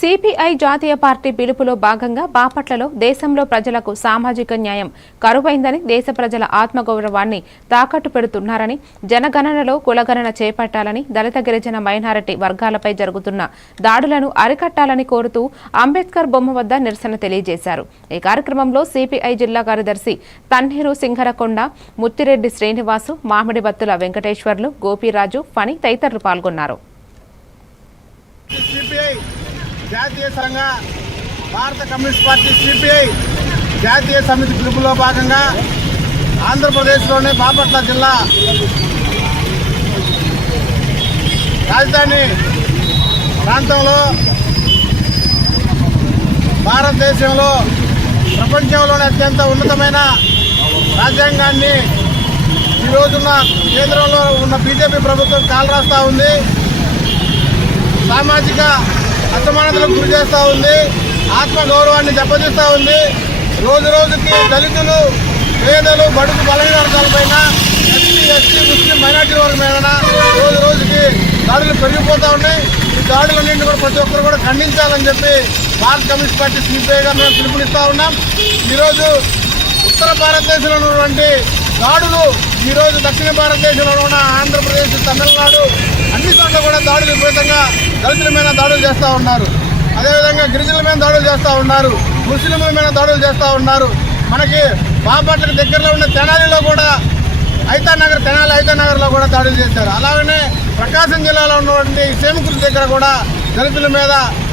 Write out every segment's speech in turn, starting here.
CPI జాతీయ party పిలుపులో భాగంగా బాపట్లలో దేశంలో ప్రజలకు సామాజిక న్యాయం కరువైందని దేశ ప్రజల ఆత్మగౌరవాన్ని తాకట్టు పెడుతున్నారని జనగణనలో కులగణన చేపట్టాలని దళిత గిరిజన మైనారిటీ వర్గాలపై జరుగుతున్న దాడులను అరికట్టాలని కోరుతూ అంబేద్కర్ బొమ్మ వద్ద నిరసన తెలియజేశారు. ఈ కార్యక్రమంలో సిపిఐ జిల్లా కార్యదర్శి తన్నీరు సింగరకొండ ముత్తిరెడ్డి శ్రీనివాసు మామిడి బత్తుల వెంకటేశ్వర్లు గోపీరాజు ఫణి తదితరులు పాల్గొన్నారు సిపిఐ జాతీయ సంఘ భారత కమ్యూనిస్ట్ పార్టీ సిపిఐ జాతీయ సమితి పిలుపులో భాగంగా ఆంధ్రప్రదేశ్లోని బాపట్ల జిల్లా రాజధాని ప్రాంతంలో భారతదేశంలో ప్రపంచంలోనే అత్యంత ఉన్నతమైన రాజ్యాంగాన్ని ఈ కేంద్రంలో ఉన్న బీజేపీ ప్రభుత్వం కాలరాస్తా ఉంది. సామాజిక అసమానతలకు గురి చేస్తూ ఉంది. ఆత్మ గౌరవాన్ని దెబ్బతీస్తూ ఉంది. రోజు రోజుకి దళితులు పేదలు బడుగు బలహీన వర్గాలపైన ఎస్సీ ఎస్టీ ముస్లిం మైనార్టీ వర్గం మీద రోజు రోజుకి దాడులు పెరిగిపోతూ ఉన్నాయి. ఈ దాడులన్నింటినీ కూడా ప్రతి ఒక్కరు కూడా ఖండించాలని చెప్పి భారత కమ్యూనిస్ట్ పార్టీ సిపిఐగా మేము పిలుపునిస్తూ ఉన్నాం. ఈరోజు ఉత్తర భారతదేశంలో ఉన్నటువంటి దాడులు ఈరోజు దక్షిణ భారతదేశంలో ఉన్న ఆంధ్రప్రదేశ్ తమిళనాడు అన్ని చోట్ల కూడా దాడులు విపరీతంగా దళితుల మీద దాడులు చేస్తూ ఉన్నారు. అదేవిధంగా గిరిజనుల మీద దాడులు చేస్తూ ఉన్నారు. ముస్లింల మీద దాడులు చేస్తూ ఉన్నారు. మనకి బాపట్లకు దగ్గరలో ఉన్న తెనాలిలో కూడా ఐతా నగర్ తెనాలి ఐతా నగర్లో కూడా దాడులు చేశారు. అలాగనే ప్రకాశం జిల్లాలో ఉన్నటువంటి సేమకుల దగ్గర కూడా దళితుల మీద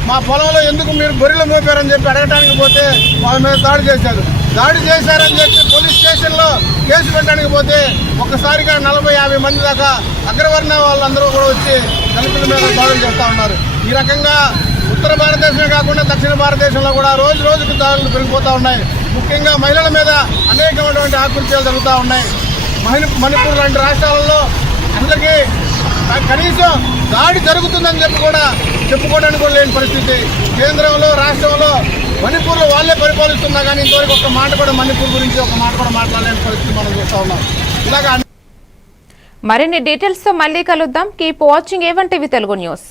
మా పొలంలో ఎందుకు మీరు గొర్రెలు మోపారని చెప్పి అడగటానికి పోతే వాళ్ళ మీద దాడి చేశారు. దాడి చేశారని చెప్పి పోలీస్ స్టేషన్లో కేసు పెట్టడానికి పోతే ఒక్కసారిగా నలభై యాభై మంది దాకా అగ్రవర్ణ వాళ్ళందరూ కూడా వచ్చి దళితుల మీద దాడులు చేస్తూ ఉన్నారు. ఈ రకంగా ఉత్తర భారతదేశమే కాకుండా దక్షిణ భారతదేశంలో కూడా రోజు రోజుకు దాడులు పెరిగిపోతూ ఉన్నాయి. ముఖ్యంగా మహిళల మీద అనేకమైనటువంటి ఆకృత్యాలు జరుగుతూ ఉన్నాయి. మహిళ మణిపూర్ లాంటి రాష్ట్రాలలో అందరికీ కనీసం దాడి జరుగుతుందని చెప్పి కూడా చెప్పుకోవడానికి కూడా లేని పరిస్థితి. కేంద్రంలో రాష్ట్రంలో మణిపూర్లో వాళ్ళే పరిపాలిస్తున్నా కానీ ఇంతవరకు ఒక మాట కూడా మణిపూర్ గురించి ఒక మాట కూడా మాట్లాడలేని పరిస్థితి మనం చూస్తూ ఉన్నాం. మరిన్ని డీటెయిల్స్తో మళ్ళీ కలుద్దాం. కీప్ వాచింగ్ ఏవంటివి తెలుగు న్యూస్